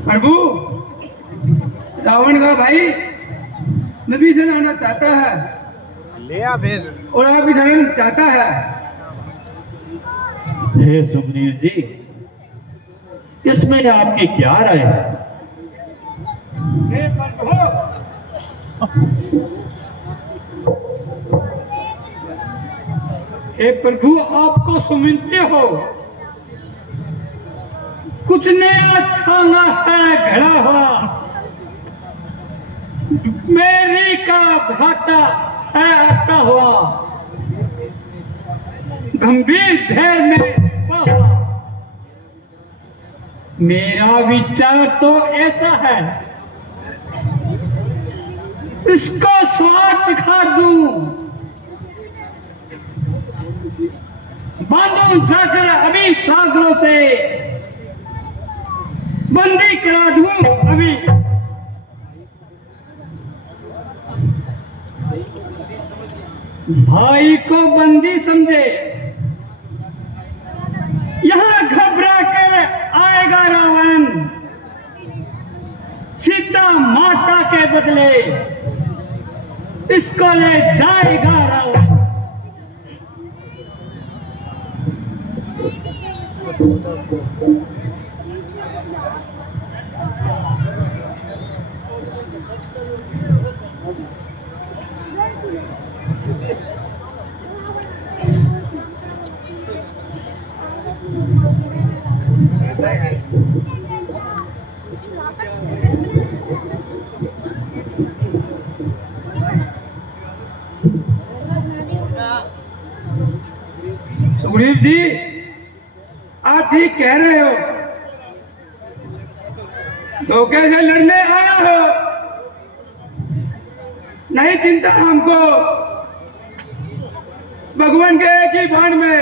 प्रभु, रावण का भाई नबी से आना चाहता है, ले आ फिर। और आप भी शरण चाहता है। हे सुग्रीव जी, इसमें आपकी क्या राय है? हे प्रभु, हे प्रभु, आपको सुमिरते हो, कुछ नया सामा है घड़ा हुआ, मेरी का भाटा है आता हुआ, गंभीर धैर्य में छुपा हुआ। मेरा विचार तो ऐसा है, इसको स्वाद सिखा दूं, बांधूं जाकर अभी सागरों से, बंदी करा दूं अभी। भाई को बंदी समझे, यहां घबरा कर आएगा रावण, सीता माता के बदले इसको ले जाएगा रावण। सुग्रीव जी, आप ठीक कह रहे हो, धोखे से लड़ने आया हो, नहीं चिंता हमको, भगवान के एक ही बाण में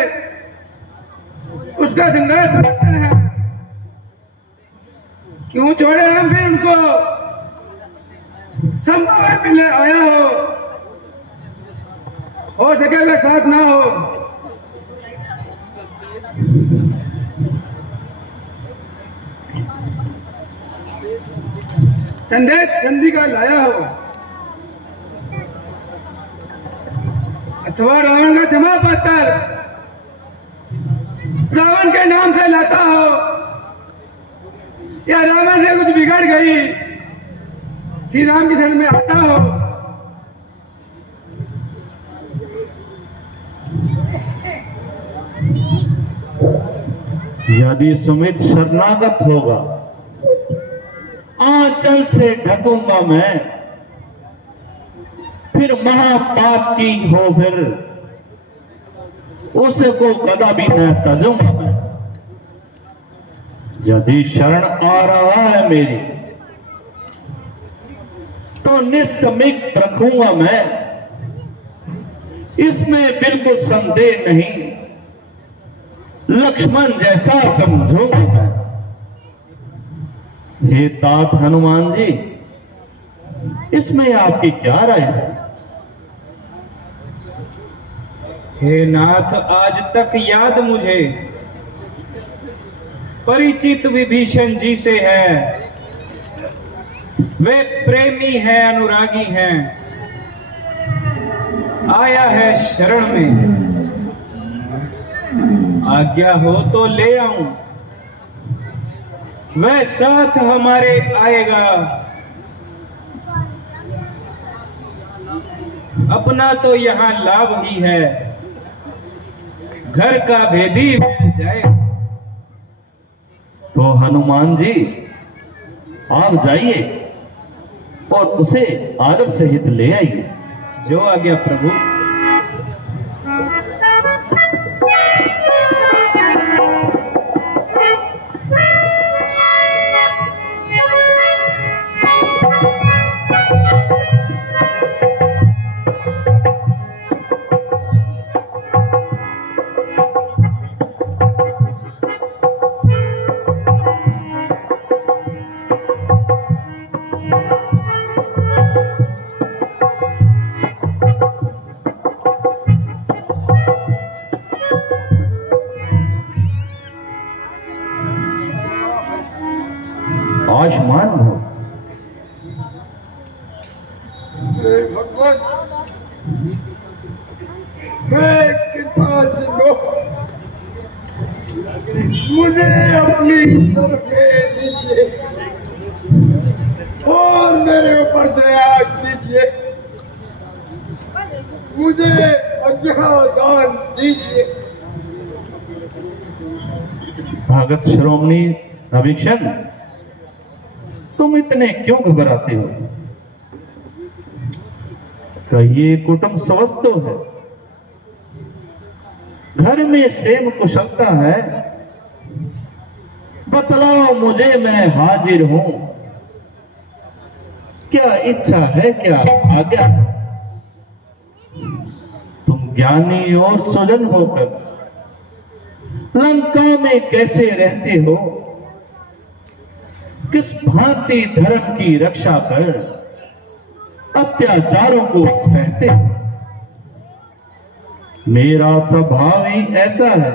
उसका संघर्ष करते हैं, क्यों छोड़े हम फिर उनको, संभव मिलने आया हो सके वे साथ ना हो। संदेश संधि का लाया हो, अथवा रावण का क्षमा पत्र रावण के नाम से लाता हो, या रावण से कुछ बिगड़ गई श्री राम की शरण में आता हो। यदि सुमित शरणागत होगा, आंचल से ढकूंगा मैं, फिर महापाप की हो, फिर उसे को कदापि न तजूंगा मैं। यदि शरण आ रहा है मेरी, तो निस्समिक रखूंगा मैं, इसमें बिल्कुल संदेह नहीं, लक्ष्मण जैसा समझूंगा मैं। हे तात हनुमान जी, इसमें आपकी क्या राय है? हे नाथ, आज तक याद मुझे परिचित विभीषण जी से है, वे प्रेमी हैं, अनुरागी हैं, आया है शरण में, आज्ञा हो तो ले आऊं, वह साथ हमारे आएगा, अपना तो यहाँ लाभ ही है, घर का भेदी बन जाए। तो हनुमान जी, आप जाइए और उसे आदर सहित ले आइए। जो आज्ञा प्रभु। हे भगवान, मैं कृपा से लो, मुझे अपनी तरफे दीजिए और मेरे ऊपर दया कीजिए, मुझे दान दीजिए। भगत शिरोमणि अभिक्षण, तुम इतने क्यों घबराते हो? कहिए, कुटुंब स्वस्थ तो है, घर में सेम कुशलता है। बतलाओ मुझे, मैं हाजिर हूं। क्या इच्छा है, क्या आज्ञा? तुम ज्ञानी और सुजन होकर लंका में कैसे रहते हो? किस भांति धर्म की रक्षा कर अत्याचारों को सहते हो? मेरा स्वभाव ही ऐसा है,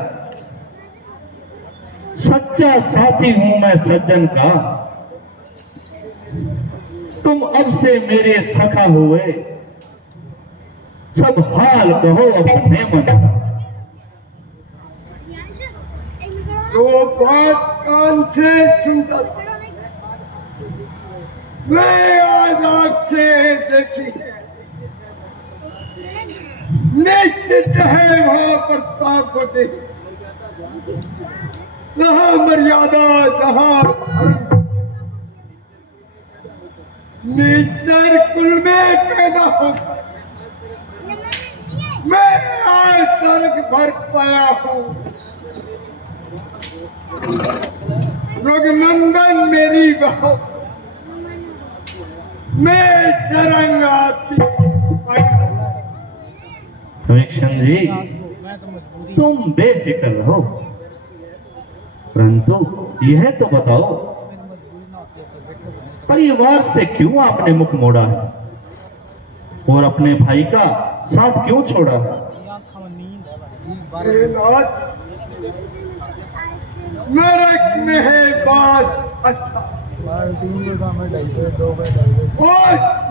सच्चा साथी हूं मैं सज्जन का। तुम अब से मेरे सखा हुए, सब हाल कहो अपने मन का। जो बात कान से सुनता मैं आज आँख से देखी है, निश्चित है वहां प्रताप होते, जहां मर्यादा, जहां नेचर कुल में पैदा होगा। मैं आज तक भर पाया हूं, रघुनंदन मेरी बहू, मैं शरण आती। अभिक्षण जी, तुम बेफिक्र रहो, परंतु यह तो बताओ, परिवार से क्यों आपने मुख मोड़ा है और अपने भाई का साथ क्यों छोड़ा है? नरक में है बास अच्छा,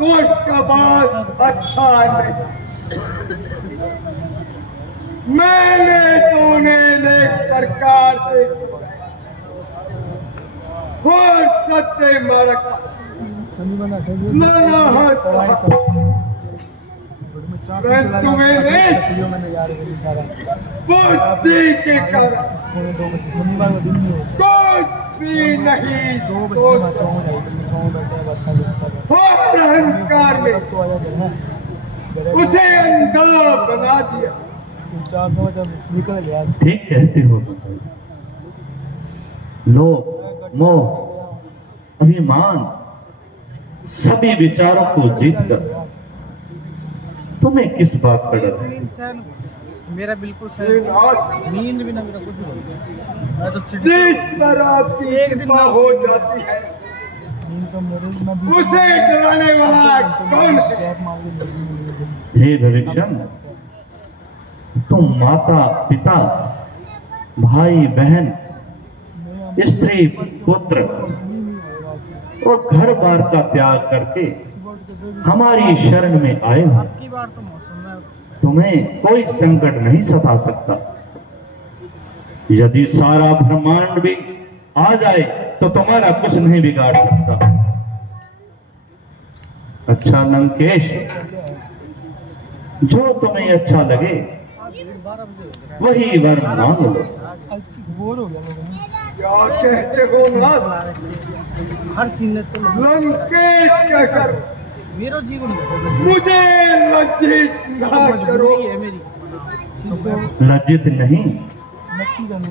दोस्त का बास अच्छा नहीं। मैंने तो अनेक प्रकार से और सत्य मारक परंतु मैंने बुद्धि के कारण कुछ भी नहीं सोचा और अहंकार में उसे अंधा बना दिया। ठीक कहते हो, लोभ, मोह, अभिमान सभी विचारों को जीतकर तुम्हें किस बात का डर है? मेरा बिल्कुल सही, नींद भी ना, मेरा कुछ नहीं। मैं तो जिस तरह की एक दिन हो जाती है उसे डराने वाला कौन है? हे भविष्यम, तुम माता, पिता, भाई, बहन, स्त्री, पुत्र और घर बार का त्याग करके हमारी शरण में आए हो। तुम्हें कोई संकट नहीं सता सकता। यदि सारा ब्रह्मांड भी आ जाए तो तुम्हारा कुछ नहीं बिगाड़ सकता। अच्छा लंकेश, जो तुम्हें अच्छा लगे वही वर मांग लो। क्या कहते हो ना? हर सीन लंकेश क्या कर, मेरा जीवन मुझे लज्जित ना करो। लज्जित नहीं,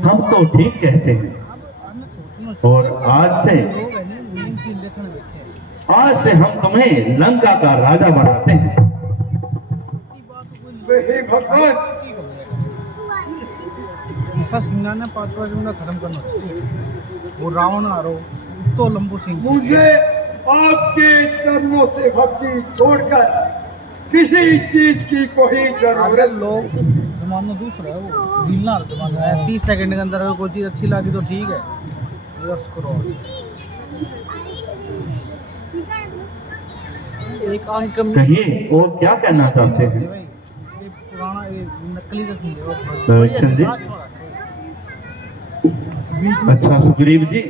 हम तो ठीक कहते हैं। और आज से हम तुम्हें लंका का राजा बनाते हैं। हे भगवान, ऐसा सिंगाना 5 वर्ष में खत्म करना चाहिए। वो रावण आरो तो लंबू सिंह, मुझे आपके चरणों से भक्ति छोड़कर किसी चीज की कोई जरूरत। लोग जमाना दूसरा है, वो ढीलना जमाना है। 30 सेकंड के अंदर अगर कोई चीज़ अच्छी लगी तो ठीक है, व्यस्त करो। एक अंक में कहिए और क्या कहना चाहते हैं? भाई, ये पुराना ये नकली का समझे दर्शन जी। अच्छा सुग्रीव जी,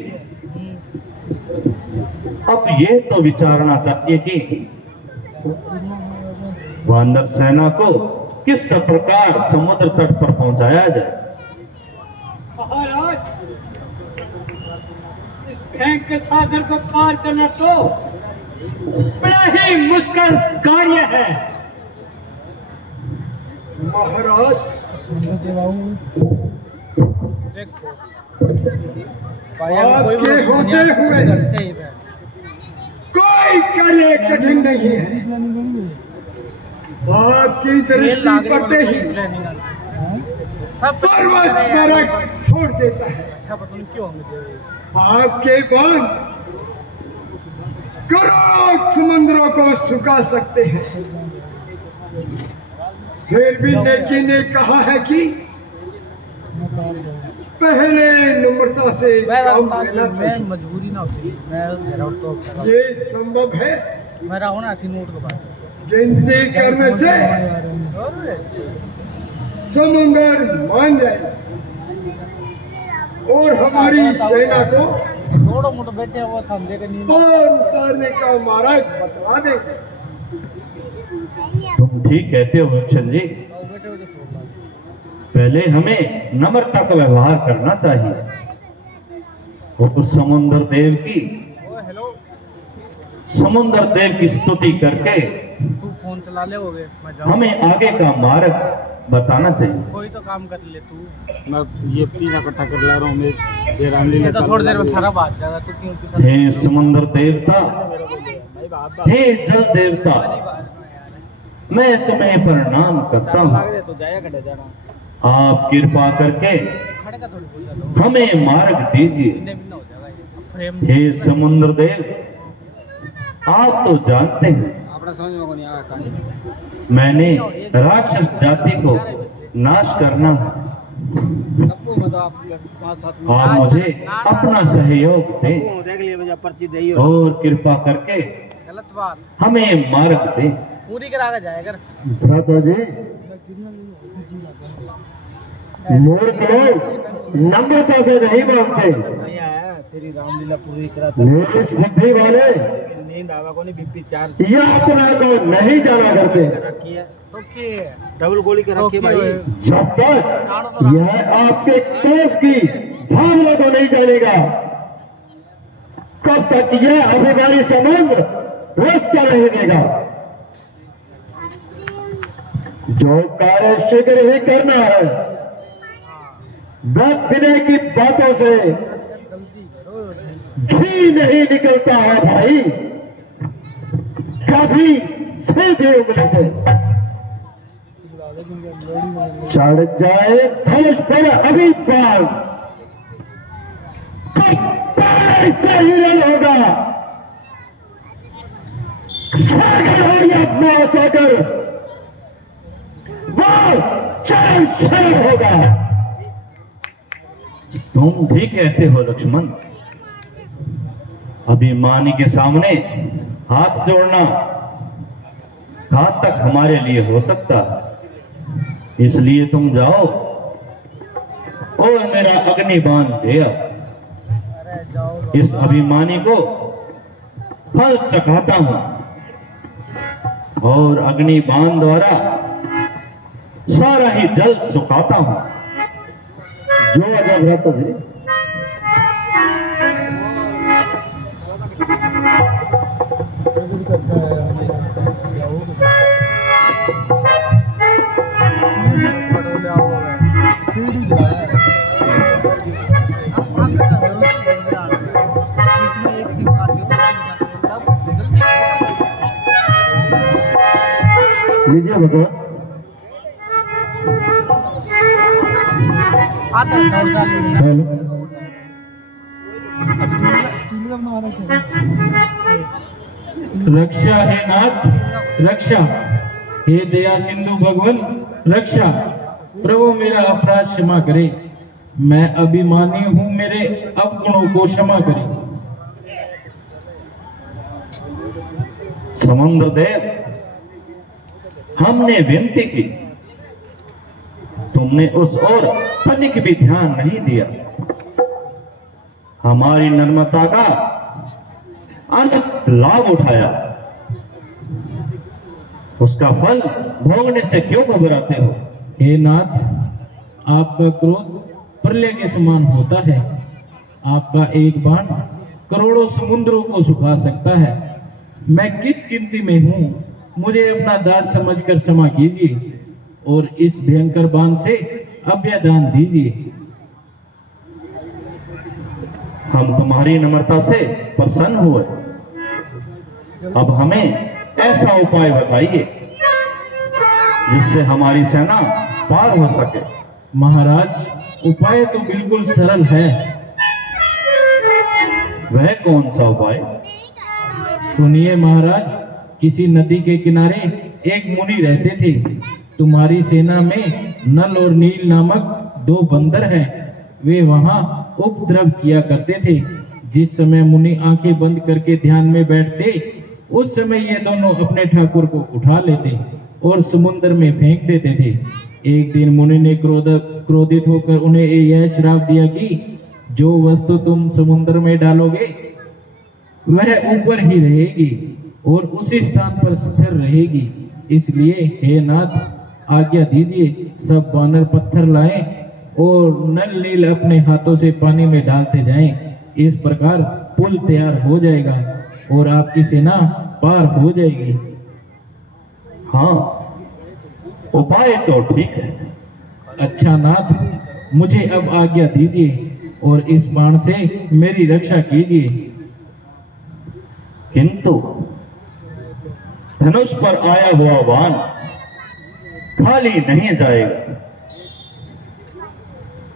अब ये तो विचारना चाहिए कि वानर सेना को किस प्रकार समुद्र तट पर पहुंचाया जाए। महाराज, इस भयंकर सागर को पार करना तो बड़ा ही मुश्किल कार्य है। महाराज, आपके होते हुए कोई कार्य कठिन नहीं है। आपकी दृष्टि पड़ते ही पर्वत नरक छोड़ देता है। आपके बाण करोड़ समुद्रों को सुखा सकते हैं। फिर भी नेकी ने कहा है कि पहले नम्रता से काम लेना चाहिए। मजबूरी ना होती, मैं ये संभव है। मेरा होना थी नोट के बाद गिनती करने से समुंदर मान जाए और हमारी सेना को थोड़ा मोटा बैठे हुआ था, हमने कहीं पार उतारने का मार्ग बतला देंगे। तुम ठीक कहते हो दर्शन जी, बैठे बैठे छोड़ ला। पहले हमें नम्रता का व्यवहार करना चाहिए और समुद्र देव की हेलो, समुद्र देव की स्तुति करके तू फोन चला ले हो गए, मैं जाऊँ। हमें आगे का मार्ग बताना चाहिए। कोई तो काम कर ले तू। मैं ये पीना इकट्ठा कर ला रहा हूँ। मैं ये रामलीला ये तो थोड़ी देर में सारा बात जाएगा। तू क्यों हे समुद्र देवता, हे जल देवता, मैं तुम्हें प्रणाम करता हूँ। तो जाया कटे जाना। आप कृपा करके खड़े का थोड़ी बोल जाता हमें मार्ग दीजिए। भी ना हो जाएगा ये। फ्रेम हे समुद्र देव, आप तो जानते हैं अपना समझ में नहीं आया कहानी। मैंने राक्षस जाति को नाश करना है। तब्बू मतलब आप 5-7 मिनट और मुझे अपना सहयोग दें तब्बू देख लिए मुझे पर्ची दे और कृपा करके गलत बात हमें मार्ग दें। पूरी करा के जाएगा। भ्राता जी, मूर्ख लोग नम्रता से नहीं मानते। नहीं आया तेरी रामलीला पूरी कराता। नीच बुद्धि वाले नींद आवा को नहीं बीपी 4 ये अपना को नहीं जाना करते। रखी है, तो के डबल गोली कर रखी है भाई। जब तक यह आपके तोप की भावना को नहीं जानेगा, तब तक यह अभिमानी समुद्र रास्ता नहीं देगा। जो कार्य शीघ्र ही करना है, वक्त विनय की बातों से घी नहीं निकलता है भाई, कभी सीधे उंगली से। चढ़ जाए धनुष पर अभी पाल, इससे ही रण होगा। सागर हो या महासागर, वो चार शर होगा। तुम ठीक कहते हो लक्ष्मण, अभिमानी के सामने हाथ जोड़ना घातक हमारे लिए हो सकता है। इसलिए तुम जाओ और मेरा अग्निबाण दे आओ। इस अभिमानी को फल चखाता हूं और अग्निबाण द्वारा सारा ही जल सुखाता हूं। जो आज्ञा भ्राता जी। लीजिए भगवान। हेलो, रक्षा हे नाथ रक्षा, हे दया सिंधु भगवान रक्षा। प्रभु मेरा अपराध क्षमा करे, मैं अभिमानी हूँ, मेरे अवगुणों को क्षमा करे। समुद्र देव, हमने विनती की, तुमने उस ओर तनिक भी ध्यान नहीं दिया। हमारी नम्रता का अनंत लाभ उठाया, उसका फल भोगने से क्यों घबराते हो? हे नाथ, आपका क्रोध प्रलय के समान होता है। आपका एक बाण करोड़ों समुद्रों को सुखा सकता है। मैं किस गिनती में हूँ, मुझे अपना दास समझकर क्षमा कीजिए और इस भयंकर बाण से अभयदान दीजिए। हम तुम्हारी नम्रता से प्रसन्न हुए, अब हमें ऐसा उपाय बताइए जिससे हमारी सेना पार हो सके। महाराज, उपाय तो बिल्कुल सरल है। वह कौन सा उपाय? सुनिए महाराज, किसी नदी के किनारे एक मुनि रहते थे। तुम्हारी सेना में नल और नील नामक दो बंदर हैं। वे वहां उपद्रव किया करते थे। जिस समय मुनि आंखें बंद करके ध्यान में बैठते, उस समय ये दोनों अपने ठाकुर को उठा लेते और समुद्र में फेंक देते थे। एक दिन मुनि ने क्रोधित होकर उन्हें यह श्राप दिया कि जो वस्तु तुम समुद्र में डालोगे वह ऊपर ही रहेगी और उसी स्थान पर स्थिर रहेगी। इसलिए हे नाथ, आज्ञा दीजिए सब वानर पत्थर लाएं और नल नील अपने हाथों से पानी में डालते जाएं। इस प्रकार पुल तैयार हो जाएगा और आपकी सेना पार हो जाएगी। हाँ, उपाय तो ठीक है। अच्छा नाथ, मुझे अब आज्ञा दीजिए और इस बाण से मेरी रक्षा कीजिए। किंतु धनुष पर आया हुआ बाण खाली नहीं जाएगा,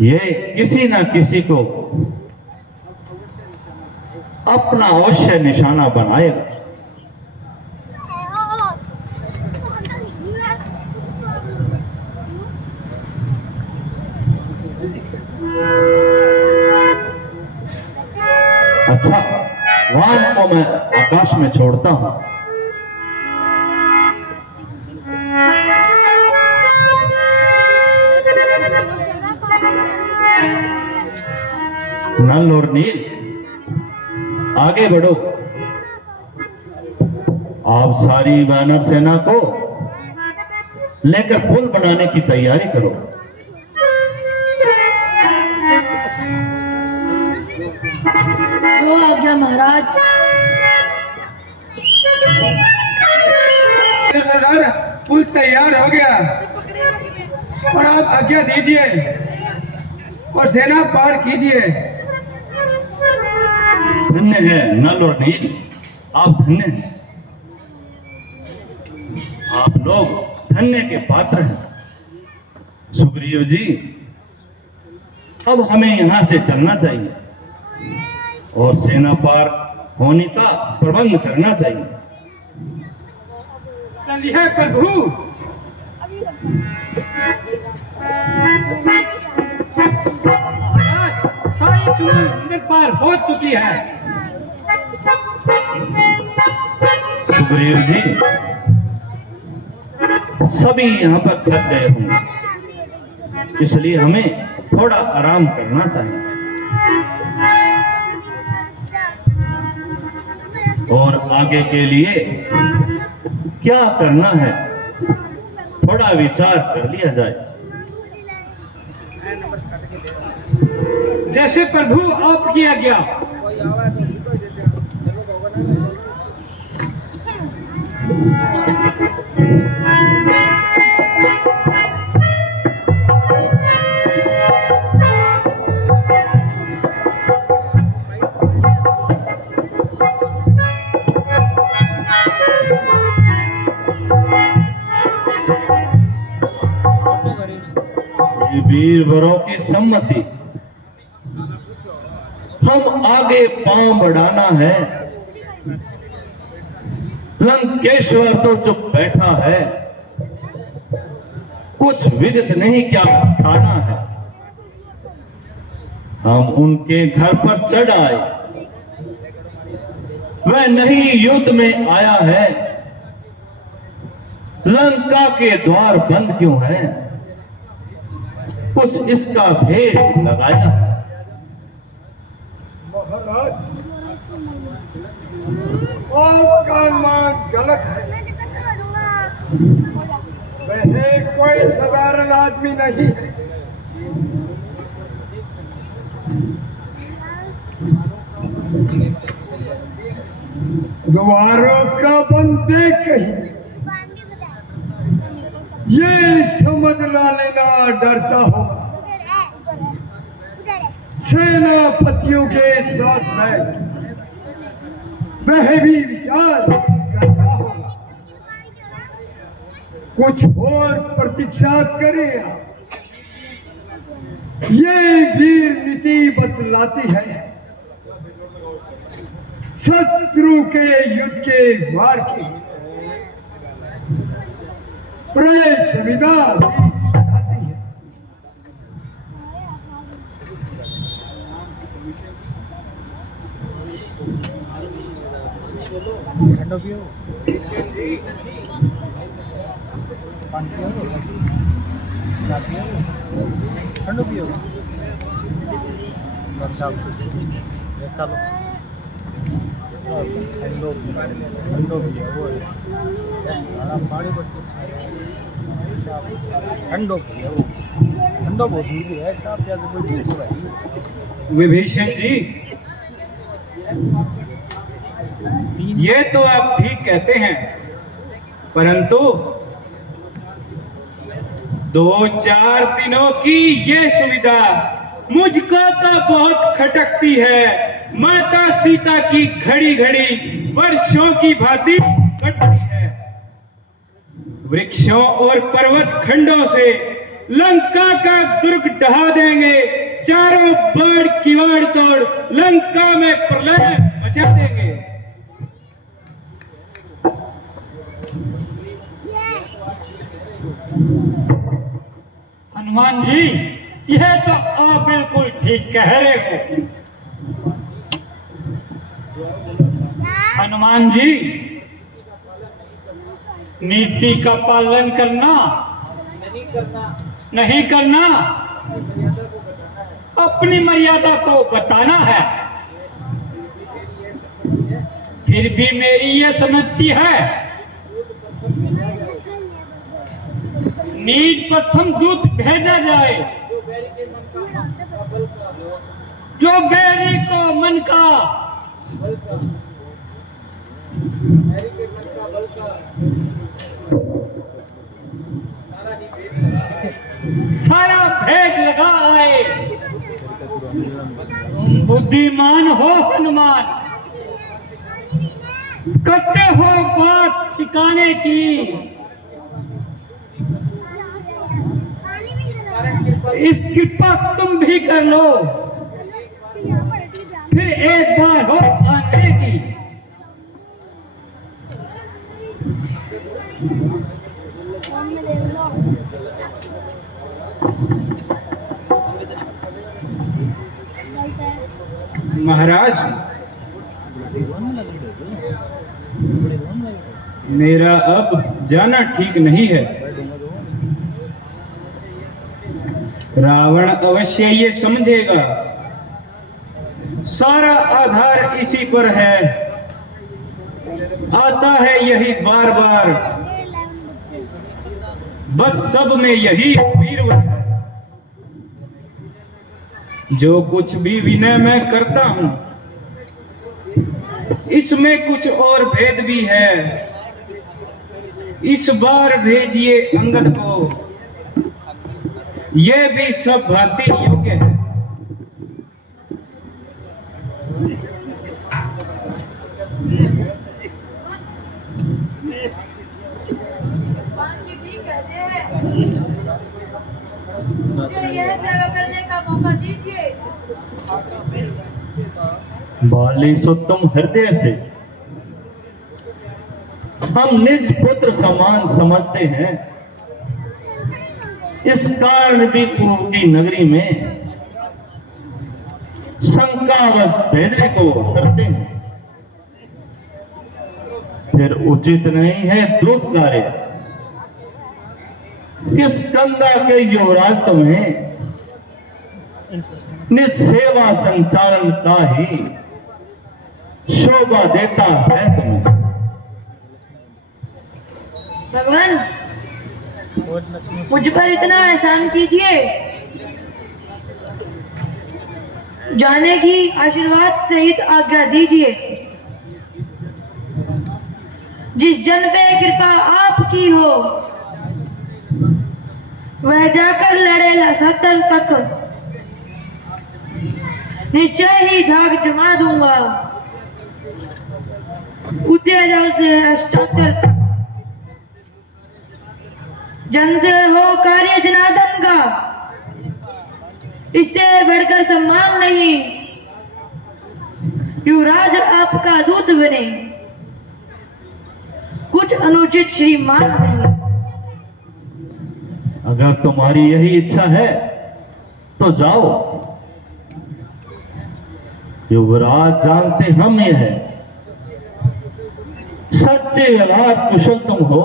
ये किसी न किसी को अपना अवश्य निशाना बनाएगा। अच्छा, वान को मैं आकाश में छोड़ता हूं। नल और नील, आगे बढ़ो। आप सारी वानर सेना को लेकर पुल बनाने की तैयारी करो। जो आज्ञा महाराज। सरदार, पुल तैयार हो गया और आप आज्ञा दीजिए और सेना पार कीजिए। धन्य है नल और नील, आप धन्य हैं। आप लोग धन्य के पात्र हैं। सुग्रीव जी, अब हमें यहां से चलना चाहिए और सेना पार होने का प्रबंध करना चाहिए। चलिए प्रभु। सारी समुद्र पार हो चुकी है। सुग्रीव जी, सभी यहाँ पर थक गए होंगे, इसलिए हमें थोड़ा आराम करना चाहिए और आगे के लिए क्या करना है थोड़ा विचार कर लिया जाए। जैसे प्रभु आपकी आज्ञा। ये वीरवरों की सम्मति, हम आगे पांव बढ़ाना है। लंकेश्वर तो चुप बैठा है, कुछ विदित नहीं क्या ठाना है। हम उनके घर पर चढ़ आए वह नहीं युद्ध में आया है, लंका के द्वार बंद क्यों है, कुछ इसका भेद लगाया। आपका मान गलत है। वह कोई साधारण आदमी नहीं है। द्वारों का बंद देख कहीं ये समझ ला लेना डरता हो, सेनापतियों के साथ बैठ वह भी विचार करता होगा, कुछ और प्रतीक्षा करें। ये वीर नीति बतलाती है शत्रु के युद्ध के वार की प्रेय संविदा बताती है। ठंडो पियो, पानी पियो, चाय पियो, ठंडो पियो। चलो ठंडो पियो, वो पानी ठंडो पियो, ठंडो बहुत दूर है। आप जैसे कोई चीज भाई विभीषण जी, ये तो आप ठीक कहते हैं, परंतु 2-4 दिनों की ये सुविधा मुझको तो बहुत खटकती है। माता सीता की घड़ी घड़ी वर्षों की भांति कटती है। वृक्षों और पर्वत खंडों से लंका का दुर्ग ढहा देंगे, चारों बाढ़ किवाड़ तोड़ लंका में प्रलय मचा देंगे। हनुमान जी, यह तो आप बिल्कुल ठीक कह रहे हो। हनुमान जी, नीति का पालन करना नहीं करना अपनी मर्यादा को बताना है। फिर भी मेरी यह समझती है, नीच प्रथम दूत भेजा जाए, जो बैरी को मन का सारा भेद लगा आए। बुद्धिमान हो हनुमान, करते हो बात ठिकाने की। इस कृपा तुम भी कर लो, फिर एक बार हो आने की। महाराज, मेरा अब जाना ठीक नहीं है। रावण अवश्य ये समझेगा सारा आधार इसी पर है, आता है यही बार बार, बस सब में यही वीरवर है। जो कुछ भी विनय मैं करता हूं, इसमें कुछ और भेद भी है। इस बार भेजिए अंगद को, ये भी सब भांति योग्य है। यह सेवा करने का मौका दीजिए। बाली सो तुम हृदय से हम निज पुत्र समान समझते हैं। इस कारण भी कुरु की नगरी में शंकावश भेजने को करते हैं। फिर उचित नहीं है दूत कार्य। किस कंधा के युवराज तुम्हें निसेवा संचालन का ही शोभा देता है तुम्हें। भगवान मुझ पर इतना एहसान कीजिए, जाने की आशीर्वाद सहित आज्ञा दीजिए। जिस जन पे कृपा आपकी हो वह जाकर लड़े सत्तर तक, निश्चय ही धाक जमा दूंगा। उद्य जल से हस्ताक्षर जन से हो कार्य जनार्दन का, इससे बढ़कर सम्मान नहीं। युवराज आपका दूत बने, कुछ अनुचित श्रीमान नहीं। अगर तुम्हारी यही इच्छा है तो जाओ। युवराज जानते हम ये है, सच्चे अलाद कुशल तुम हो,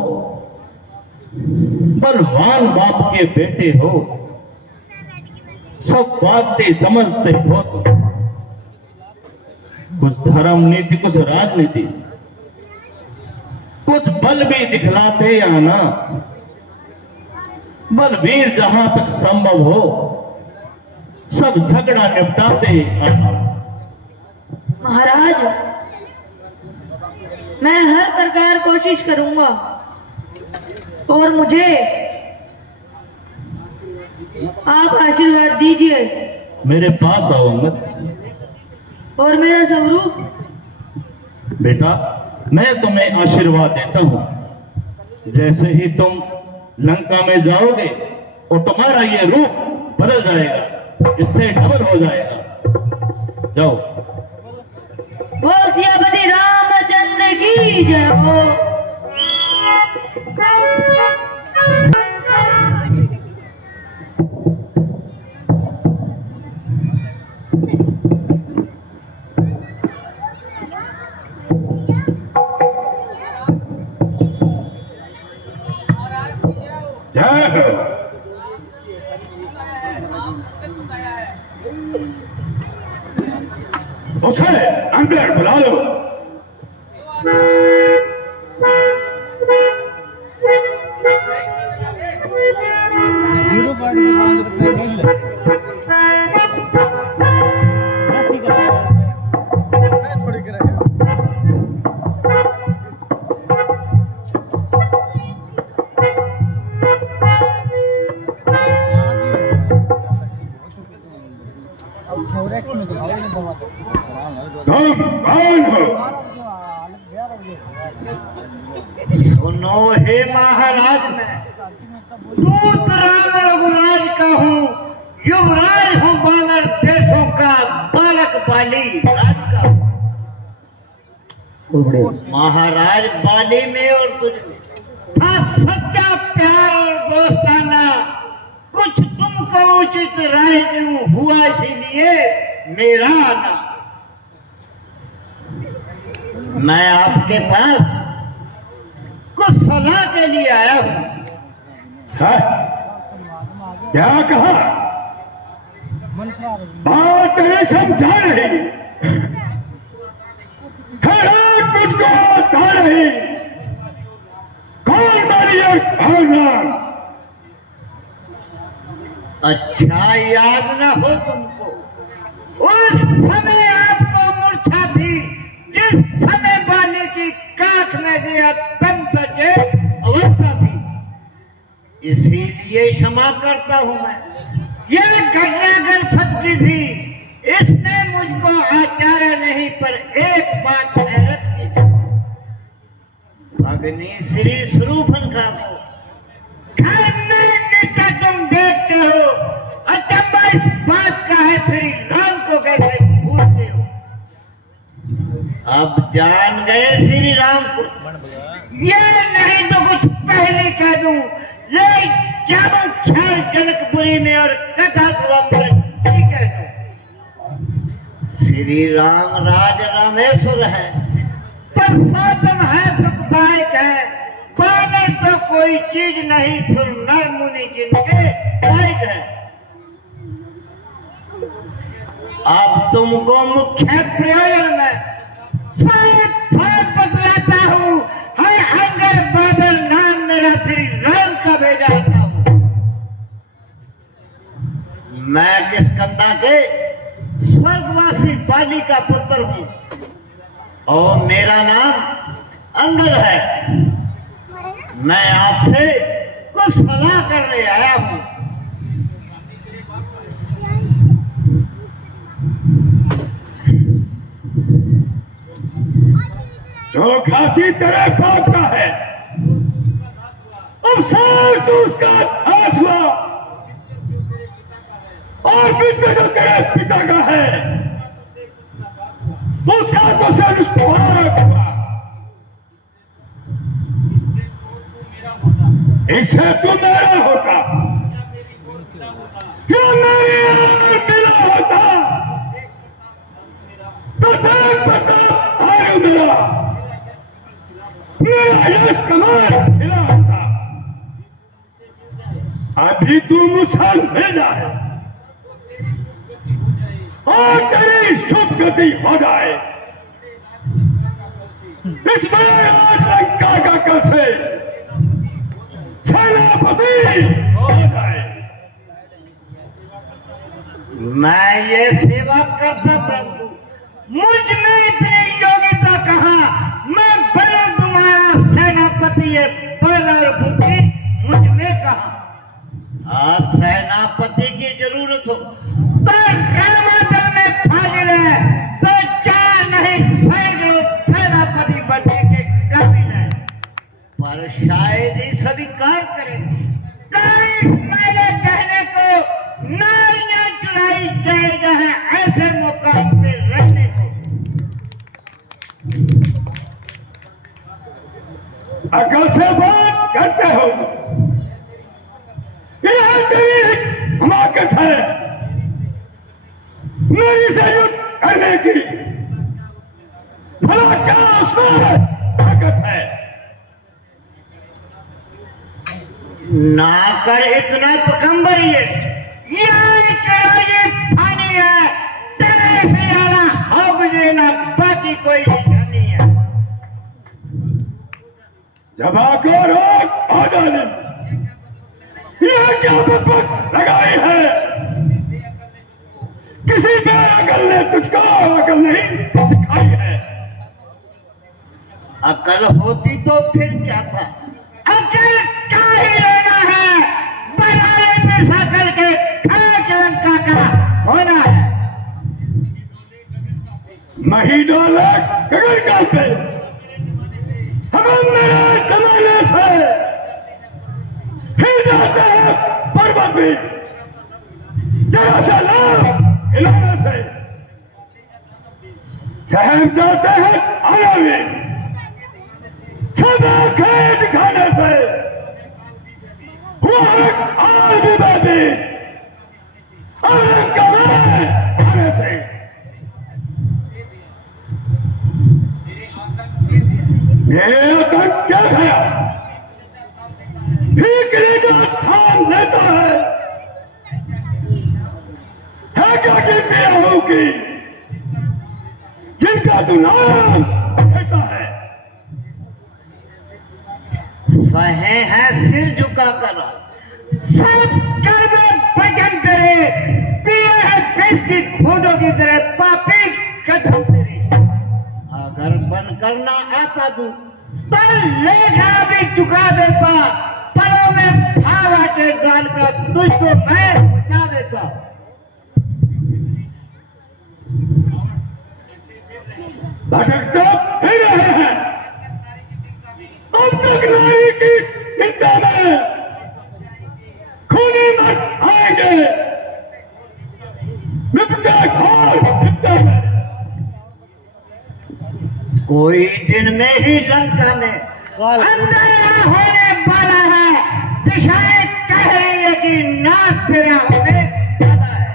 बलवान बाप के बेटे हो, सब बातें समझते हो तुम। कुछ धर्म नीति, कुछ राजनीति, कुछ बल भी दिखलाते आना। बलवीर जहां तक संभव हो सब झगड़ा निपटाते आना। महाराज मैं हर प्रकार कोशिश करूंगा, और मुझे आप आशीर्वाद दीजिए। मेरे पास आओ अंगद। और मेरा स्वरूप बेटा, मैं तुम्हें आशीर्वाद देता हूं। जैसे ही तुम लंका में जाओगे और तुम्हारा ये रूप बदल जाएगा, इससे डबल हो जाएगा। जाओ। बोल सियापति रामचंद्र की जय हो। जय हो। उसे अंदर बुला लो। जीरो पार्टी के 5 रुपए नहीं ले। 10 ही का छोड़ के रखे। तुम कौन हो? सुनो हे महाराज, मैं दूत राम रघुराज का हूँ, युवराज हूँ बानर देशों का, बालक बाली राज का। महाराज बाली में और तुझ में था सच्चा प्यार और दोस्ताना। कुछ तुमको उचित राय दूं, हुआ इसीलिए मेरा आना। मैं आपके पास कुछ सलाह के लिए आया हूं। क्या कहा? बात नहीं समझा नहीं। खड़ा मुझको था नहीं। कौन बारी और कौन नाम? अच्छा याद ना हो तुमको? उस समय आपको मूर्छा थी, जिस समय बाली की काख में दिया तन बचे अवस्था थी। इसीलिए क्षमा करता हूं मैं। यह घटना गलफत की थी, इसने मुझको आचार्य नहीं पर एक बात हैरत की थी। अग्नि श्री स्वरूपन का तुम देखते हो, अचंबा इस बात का है श्री राम को कैसे भूलते हो। अब जान गए श्री राम को। ये नहीं तो कुछ पहले कह दूं, ले जाऊं ख्याल जनकपुरी में और कथा स्वयंवर ठीक है। श्री राम राज रामेश्वर है, प्रसादन है सुखदायक है, बानर तो कोई चीज नहीं, सुर नर मुनि जिनके लायक है। अब तुमको मुख्य प्रयोजन में साथ बतलाता हूँ। है अंगर बादल नाम मेरा श्री राम का भेजा आता हूँ। मैं किष्किंधा के स्वर्गवासी बाली का पुत्र हूँ और मेरा नाम अंगद है। मैं आपसे कुछ सलाह करने आया हूँ। जो खाती तरह भागता है, अब सास तो उसका नाश हुआ और मित्र जो तेरे पिता का है उसका तो सर्व हुआ। इससे तू मेरा होता या मेरे और मेरा होता तो देख पता हारू मेरा यश कमाल खिला होता। अभी तू मुसल भेजा है और तेरी शुभ गति हो जाए। इसमें आज लंका का कल से सेनापति हो जाए। मैं ये सेवा करता परंतु मुझ में इतनी योग्यता कहाँ। मैं बड़ा तुम्हारा सेनापति है, बल और बुद्धि मुझ में कहाँ। सेनापति की जरूरत हो तो रामादल में फाजिल है, तो चार नहीं सैकड़ों सेनापति बनने के काबिल है। पर शायद ही स्वीकार करें मेरे कहने को नारियां चुराई जाएगा है ऐसे मुकाम पे रहने को। अकल से बात करते हो, यह तेरी हिमाकत है मेरी से युद्ध करने की। भला क्या उसमें ताकत है? ना कर इतना तो कम बरिए, फानी है तेरे से आना हो गुजरे ना, बाकी कोई निशानी है। जब आको रोक आ जाने यह क्या विपत लगाई है? किसी पे अकल ने तुझको अकल नहीं सिखाई है। अकल होती तो फिर क्या था? अकल क्या ही लेना है, बनाने में सकल के खाक लंका का होना है। मही डोले गगन का पे हम मेरे जमाने से हिल जाते हैं पर्वत भी, जरा सा नाम हिलाने से सहम जाते हैं आया भी, सब आंखें दिखाने से हुआ आज भी बाबी और कमाए आने से। मेरे तक क्या गया भीख लेकर थाम लेता है क्या गिनती आहू की जिनका तू नाम लेता है। सहे है सिर झुका कर सब कर्म भजन करे, पिए है विष की खूंटों की तरह पापी कदम तेरे। अगर बन करना आता तू तो लेखा भी चुका देता, पलों में फावाटे गाल का तुझको मैं बता देता। भटकता फिर रहे हैं अब तक नारी की चिंता में, खूनी मत आएंगे निपटा घोर निपटा में। कोई दिन में ही लंका में अंधेरा होने वाला है, दिशाएं कह रही है कि नाश तेरा होने वाला है।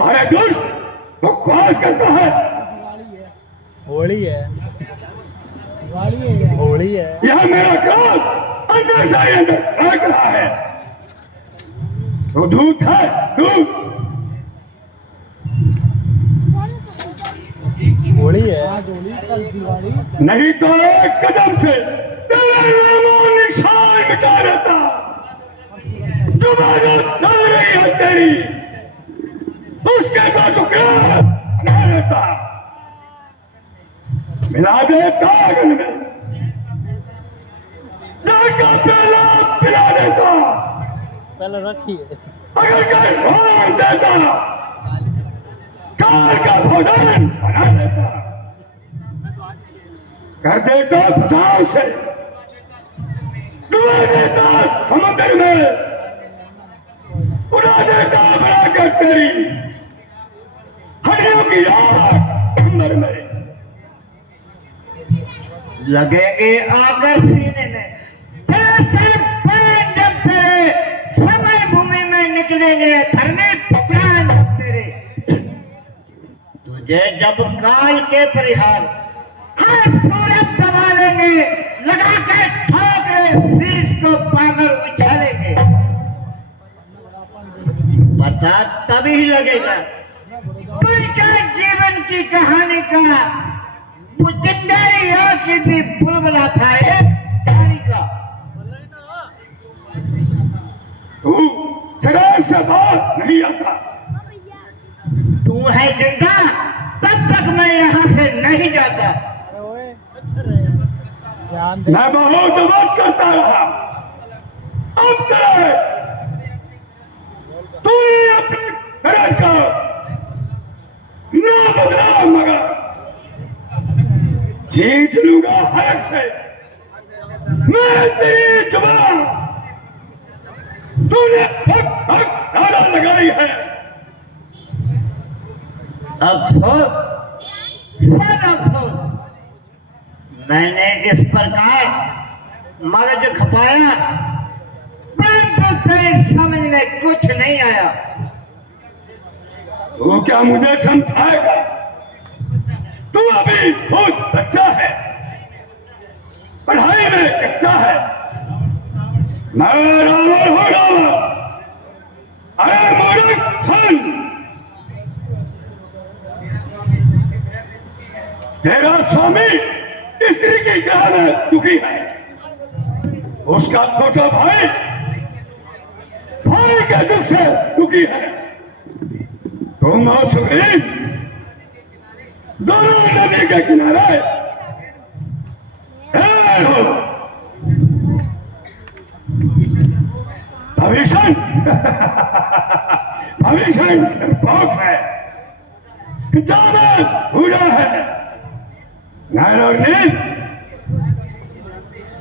अरे दुष्ट बकवास करता है, होली है होली है यह मेरा क्रोध अंदर से ही अंदर भाग रहा है। तो दूध है दूध, होली है नहीं तो एक कदम से तेरे नामो निशान मिटा देता। जो बात चल रही है तेरी, उसके तो टुकड़ा बना देता, मिला देता आगन में, जाकर पहला पिला देता, पहले रखिए अगर कहीं भोजन देता, काल का भोजन बना देता, कर देता पताव से, डुबा देता समुद्र में, उड़ा देता बनाकर तेरी हड्डियों की आग अंदर में। लगेंगे आकर सीने में तेरे सिर पर, जब तेरे समय भूमि में निकलेंगे धरने प्राण तेरे, तुझे जब काल के परिहार हर सूरत दबा लेंगे, लगा के ठोकरे शीश को पाकर उछालेंगे, पता तभी लगेगा तुझके जीवन की कहानी का वो चिंगारी या किसी बुलबुला था एक कहानी का। तू शराब से बात नहीं आता, तू है जिंदा तब तक मैं यहाँ से नहीं जाता। ध्यान दे मैं बहुत जवाब करता रहा, अब तेरे तूने अपने गरज का ना बदला, मगर खींच लूंगा हक से मैं तेरी जुबान। तूने हक हक नारा लगाई है, अफसोस सद अफसोस, मैंने इस प्रकार मगज खपाया परंतु तेरी समझ में कुछ नहीं आया। वो क्या मुझे समझाएगा? तू अभी बहुत बच्चा है, पढ़ाई में कच्चा है, मैं रावण हो रावण। अरे मूर्ख सुन, तेरा स्वामी स्त्री की ग्रह में दुखी है, उसका छोटा भाई भाई के दुख से दुखी है। तुम और सुग्रीव दोनों नदी के किनारे हो। भविष्य भविष्य डरपोक है, ज्यादा बूढ़ा है, नैन और नील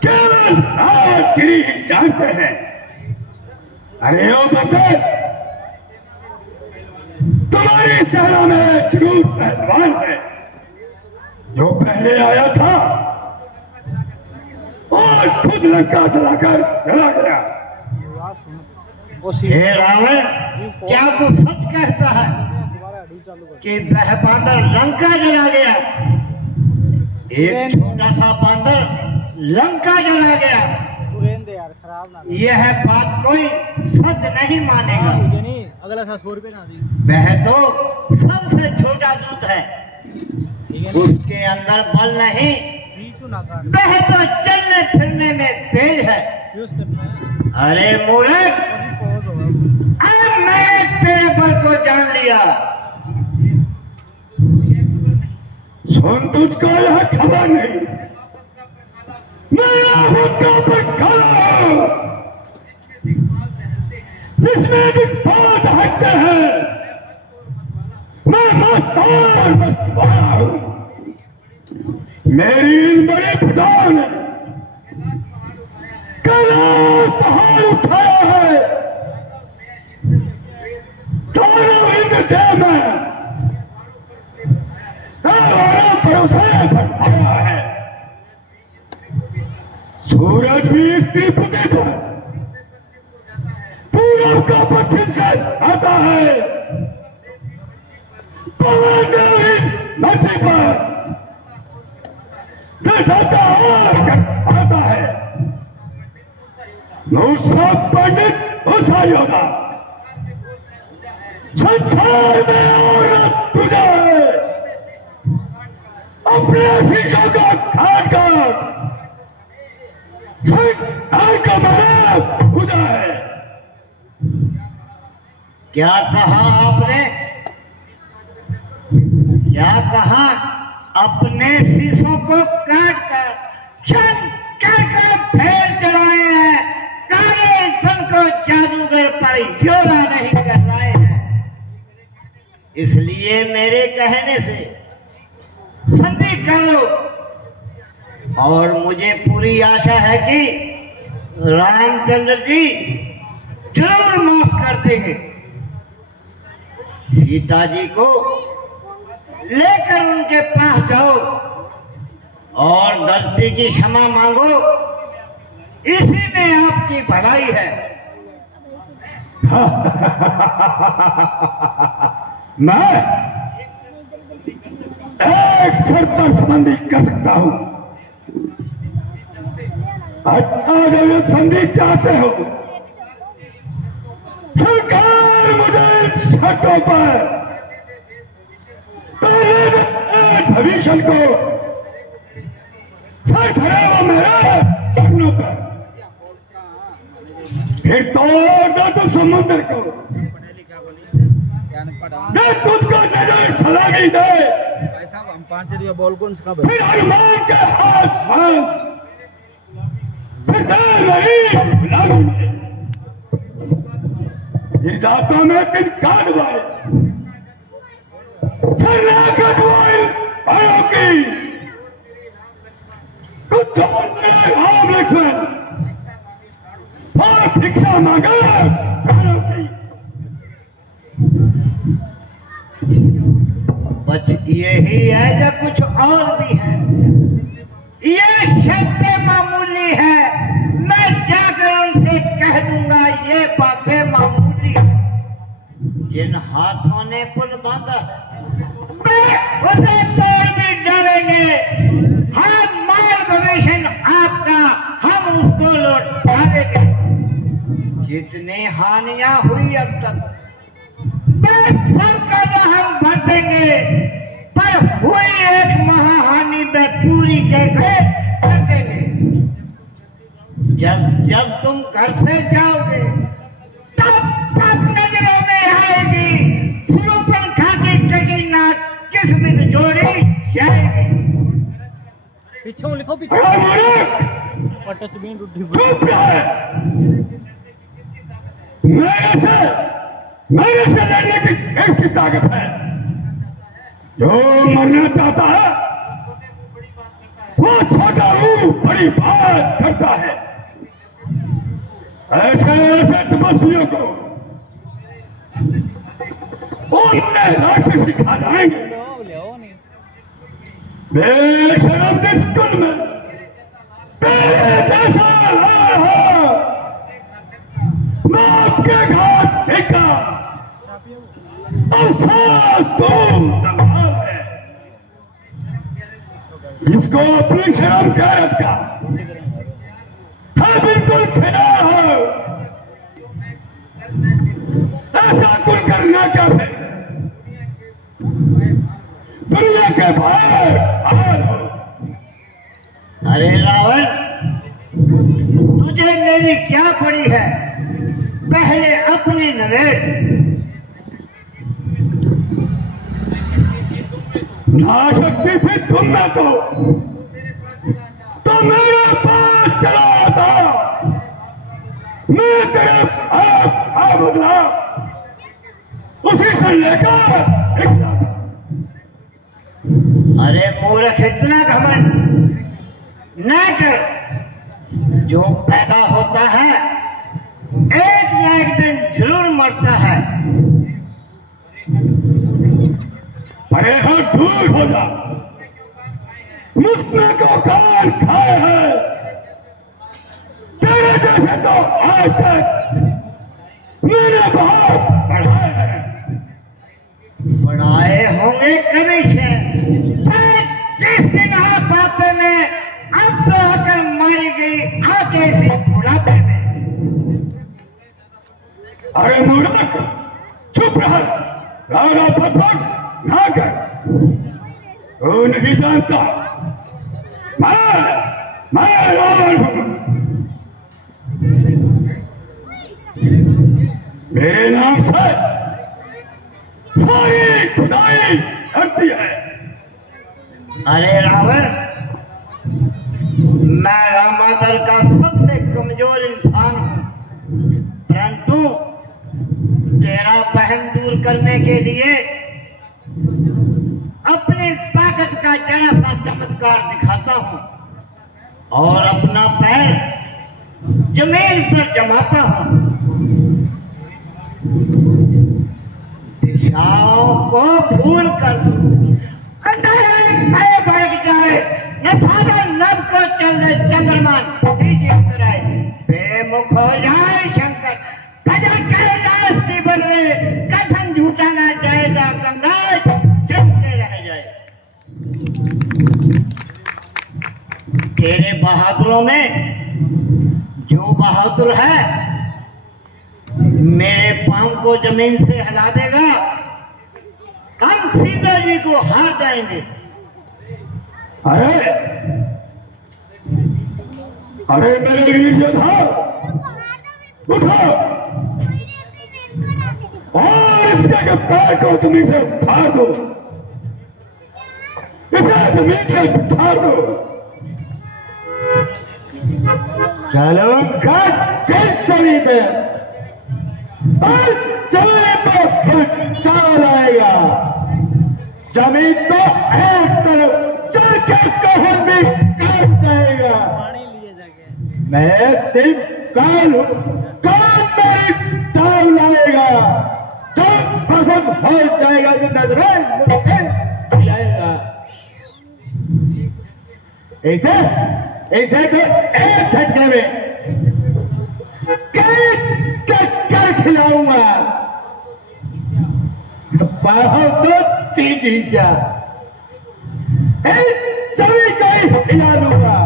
केवल राजगिरी ही जानते हैं। अरे ओ बंदर, तुम्हारी सेना में जरूर पहलवान है, जो पहले आया था और खुद लंका जलाकर चला गया। हे रावण, क्या तू सच कहता है कि वह बांदर लंका जला गया? एक छोटा सा बांदर लंका जला गया, यार खराब ना यह बात कोई सच नहीं मानेगा। नहीं अगला सा 100 रुपये ना दी। वह तो सबसे छोटा दूत है, उसके अंदर बल नहीं, वह तो चलने फिरने में तेज है। अरे मूर्ख, अब मैंने तेरे बल को जान लिया। सुन, तुझको यह खबर नहीं, मैं मुद्दा पर खड़ा हूं, जिसमें दिक्कत हटते हैं। मैं मस्तान मस्तवार हूं, मेरी इन बड़े भुजाओं ने कैलाश पहाड़ उठाया है, दोनों इंद्रदेव में भरोसा बढ़ाया है। सूरज भी स्त्री पुत्र पर पूरब का पश्चिम से आता है, पवन भी नदी पर दिखाता और आता है। मूसा पंडित मूसा योद्धा, संसार में औरत तुझे अपने शीशों का काट काट का मना हुआ है। क्या कहा आपने? क्या कहा? अपने शीशों को काट कर शंकर का फेर चढ़ाए हैं, काले धन को जादूगर पर योदा नहीं कर रहे हैं। इसलिए मेरे कहने से संधि कर लो, और मुझे पूरी आशा है कि रामचंद्र जी जरूर माफ कर देंगे। सीता जी को लेकर उनके पास जाओ और गलती की क्षमा मांगो, इसी में आपकी भलाई है। मैं एक शर्त पर संधि कर सकता हूं। आज अगर संधि चाहते हो, सरकार मुझे शर्तों पर भविष्य को सर खड़े हो मेरे चरणों पर, फिर तोड़ दो तो समुद्र को, दे तुझको नजर सलामी दे, हम 5 रुपया बोल कौन सा फिर हनुमान के हाथ हाथ, फिर दे मेरी गुलामी में इन दांतों में दिन काट बाए शरणागत भाइयों की कुछ राम लक्ष्मण और भिक्षा मांगा भाइयों की। बस यही है या कुछ और भी है? ये शर्तें मामूली है, मैं जाकर उनसे कह दूंगा ये बातें मामूली है। जिन हाथों ने पुल बांधा उसे तोड़ भी डालेंगे। हम माल भविष्य आपका, हम उसको लौट डालेंगे। जितनी हानियां हुई अब तक सबका हम भर देंगे, पर हुई एक महाहानि में पूरी कैसे कर देंगे। जब तुम घर से जाओगे तब नजरों में आएगी सुरूपनखा की कटीनाथ किस्मत जोड़ी जाएगी। पीछे लिखो, पीछे पटच बीन रुड्डी चुप रहे। मेरे से लड़ने की एक की ताकत है। जो मरना चाहता है वो छोटा रूप बड़ी बात करता है। ऐसे ऐसे तपस्वियों को उन्हें राक्षस सिखा जाएंगे। बेशरम जिस कुल में तेरे जैसा लाल हो, मैं आपके घाट देखा अफसोस तो दमदार है। इसको अपनी शर्म गैरत का है बिल्कुल ख्याल हो। ऐसा कुल करना क्या है? दुनिया के बाहर हाल हो। अरे रावण, तुझे मेरी क्या पड़ी है? पहले अपनी नवेड़। नाशक्ति थी तुम में तो मेरे पास चला आता। मैं तेरे आप बदला उसी से लेकर निकला था। अरे मूर्ख, इतना घमंड न कर। जो पैदा होता है एक न एक दिन जरूर मरता है। अरे हाँ, दूर हो जा। मुस्लिम को कान खाए है। तेरे जैसे तो आज तक मेरे बाप बढ़ाए हैं। बढ़ाए होंगे कभी से। जिस दिन आप बातें में अब तो अकल मारी गई आके से बुढ़ापे में। अरे मूर्ख, चुप रह, रागा पटपट ना कर। तू नहीं जानता, मैं रावण हूं। मेरे नाम से सारी खुदाई धरती है। अरे रावण, मैं रामादल का सबसे कमजोर इंसान हूं, परंतु तेरा वहम दूर करने के लिए अपनी ताकत का जरा सा चमत्कार दिखाता हूं और अपना पैर जमीन पर जमाता हूं। दिशाओं को भूल कर बढ़ जाए, न सारा नभ को चल जाए चंद्रमा बेमुख हो जाए शंकर, कजा कैलाश की बदले कथन झूठा ना जाएगा गंगा जमते रह जाए। तेरे बहादुरों में जो बहादुर है मेरे पांव को जमीन से हिला देगा, हम सीता जी को हार जाएंगे। अरे मेरे वीर योद्धा, उठो और इसके पैर को जमीन से उखाड़ दो, इसे जमीन से उखाड़ दो। चलो सभी पे चाल आएगा, जमीन तो एक तरफ चल के कहर भी काट जाएगा। मैं सिर्फ काल हूं, काल मेरी दाव लाएगा, जो भस्म हो जाएगा तो नजरें जाएगा। ऐसे तो एक झटके में कई चक्कर खिलाऊंगा, बहुत तो चीज ही क्या सभी को ही हिला दूंगा।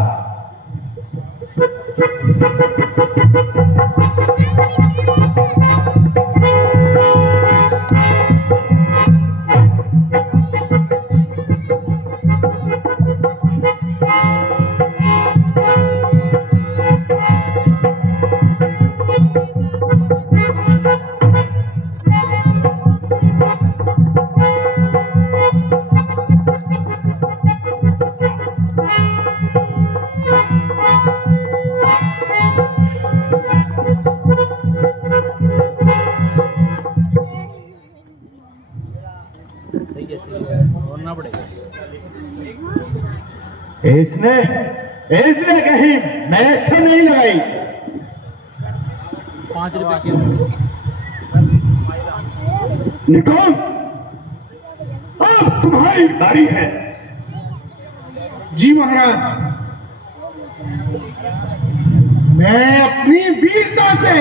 इसने कहीं मैथ नहीं लगाई। 5 रुपए की निकम, अब तुम्हारी बारी है। जी महाराज, मैं अपनी वीरता से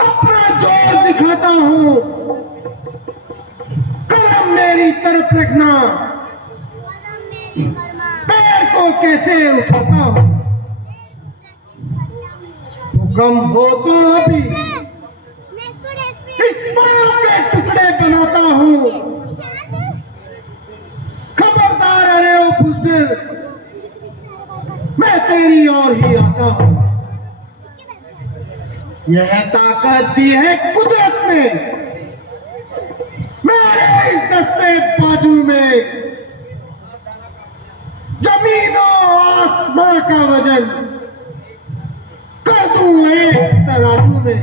अपना जोर दिखाता हूं। कलम मेरी तरफ रखना, पैर को कैसे उठाता हूं। हुक्म हो तो अभी इस बाल के टुकड़े बनाता हूं। खबरदार, अरे ओ बुज़दिल, मैं तेरी ओर ही आता हूं। यह ताकत दी है कुदरत ने मेरे इस दस्ते बाजू में। जमीन और आसमां का वजन कर दूं एक तराजू में।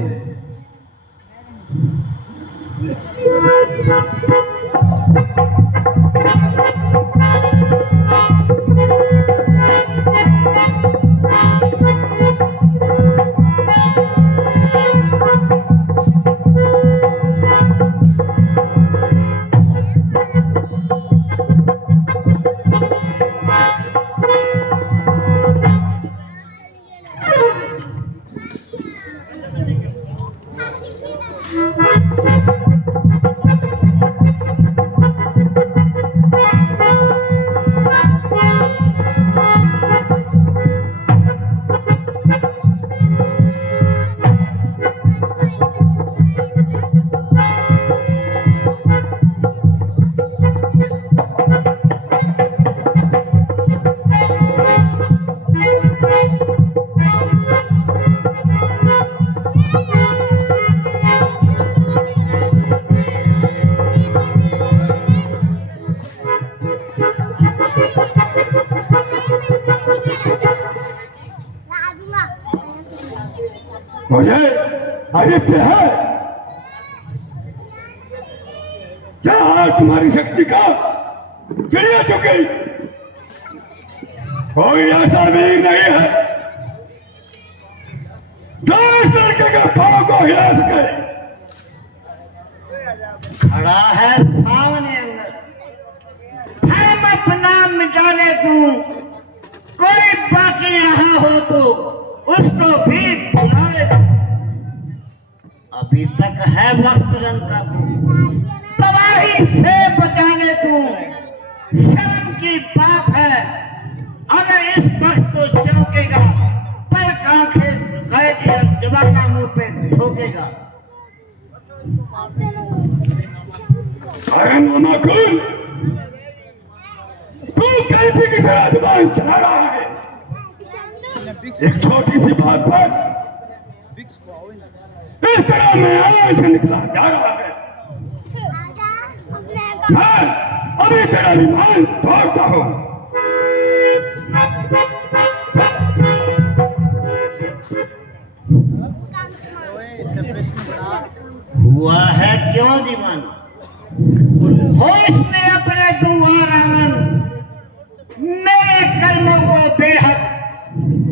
मुझे आदित्य है क्या आज तुम्हारी शक्ति का चिड़िया चुक गई? कोई ऐसा वीर नहीं है जो इस लड़के के पांव को हिला सके। खड़ा है सामने अंदर, हम अपना मिटा ले तू, कोई बाकी रहा हो तो उसको भी बुला ले तू। अभी तक है वक्त रंग का, तबाही से बचा ले तू। शर्म की बात है अगर इस वक्त तो चौकेगा, पर आंखें झुकाएगी और जवाना मुंह पे ठोकेगा। अरे मामा कुल, तू कैसे की तरह जुबान चला रहा है? एक छोटी सी बात पर इस तरह मैं आज से निकला जा रहा है। मैं अभी तेरा विमान तोड़ता हूँ। हुआ है क्यों दीवाना? होश में अपने दुआ रावण, मेरे कर्मों को बेहद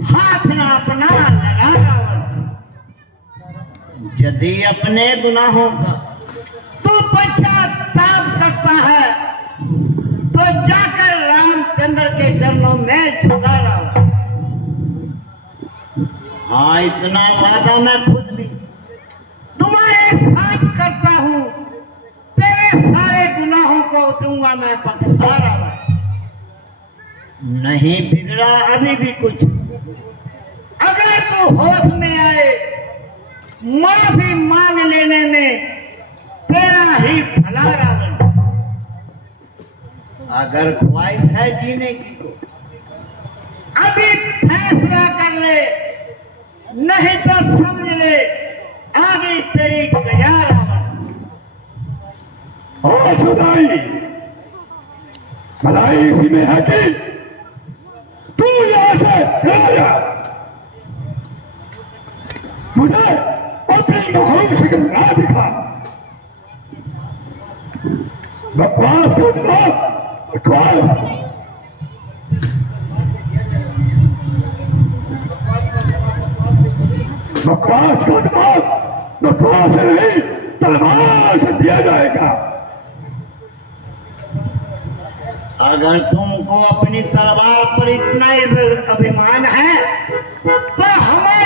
हाथ ना अपना लगा रावण। यदि अपने गुनाहों का तू पश्चाताप करता है तो जाकर रामचंद्र के चरणों में झुका रावण। हाँ, इतना वादा मैं खुद भी तुम्हारे साथ करता हूँ, तेरे सारे गुनाहों को दूंगा मैं बख्शारा। नहीं बिगड़ा अभी भी कुछ, अगर तू होश में आए माफी मांग लेने में तेरा ही भला रावण। अगर ख्वाहिश है जीने की तो अभी फैसला कर ले, नहीं तो समझ ले आगे तेरी गया रावण। और सुधाई भलाई इसी में है कि तू यहां से चला जा। मुझे अपनी माहौल फिक्र ना दिखा। बकवास का जवाब बकवास। बकवास का जवाब बकवास से नहीं, तलवार से दिया जाएगा। अगर तुमको अपनी तलवार पर इतना ही अभिमान है तो हमारे